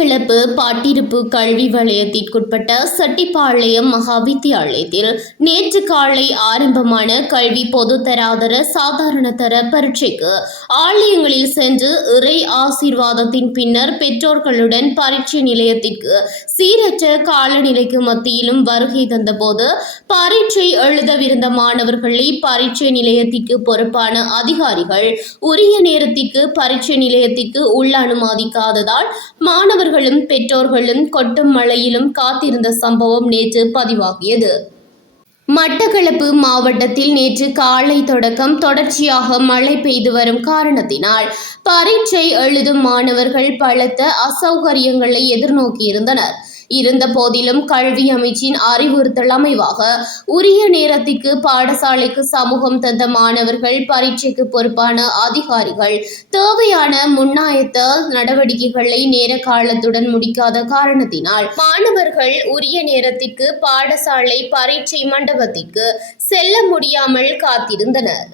மட்டக்களப்பு பாட்டிருப்பு கல்வி வலயத்திற்குட்பட்ட செட்டிப்பாளையம் மகாவித்தியாலயத்தில் நேற்று காலை ஆரம்பமான கல்வி பொதுத்தராதர சாதாரண தர பரீட்சைக்கு ஆலயங்களில் சென்று இறை ஆசீர்வாதத்தின் பின்னர் பெற்றோர்களுடன் பரீட்சை நிலையத்திற்கு சீரற்ற காலநிலைக்கு மத்தியிலும் வருகை தந்தபோது பரீட்சை எழுதவிருந்த மாணவர்களை பரீட்சை நிலையத்திற்கு பொறுப்பான அதிகாரிகள் உரிய நேரத்திற்கு பரீட்சை நிலையத்திற்கு உள்ள அனுமதிக்காததால் மாணவர்களும் பெற்றோர்களும் கொட்டும் மழையிலும் காத்திருந்த சம்பவம் நேற்று பதிவாகியது. மட்டக்களப்பு மாவட்டத்தில் நேற்று காலை தொடக்கம் தொடர்ச்சியாக மழை பெய்து வரும் காரணத்தினால் பரீட்சை எழுதும் மாணவர்கள் பலத்த அசௌகரியங்களை எதிர்நோக்கியிருந்தனர். இருந்த போதிலும் கல்வி அமைச்சின் அறிவுறுத்தல் அமைவாக உரிய நேரத்திற்கு பாடசாலைக்கு சமூகம் தந்த மாணவர்கள் பரீட்சைக்கு பொறுப்பான அதிகாரிகள் தேவையான முன்னாயத்த நடவடிக்கைகளை நேர காலத்துடன் முடிக்காத காரணத்தினால் மாணவர்கள் உரிய நேரத்திற்கு பாடசாலை பரீட்சை மண்டபத்திற்கு செல்ல முடியாமல் காத்திருந்தனர்.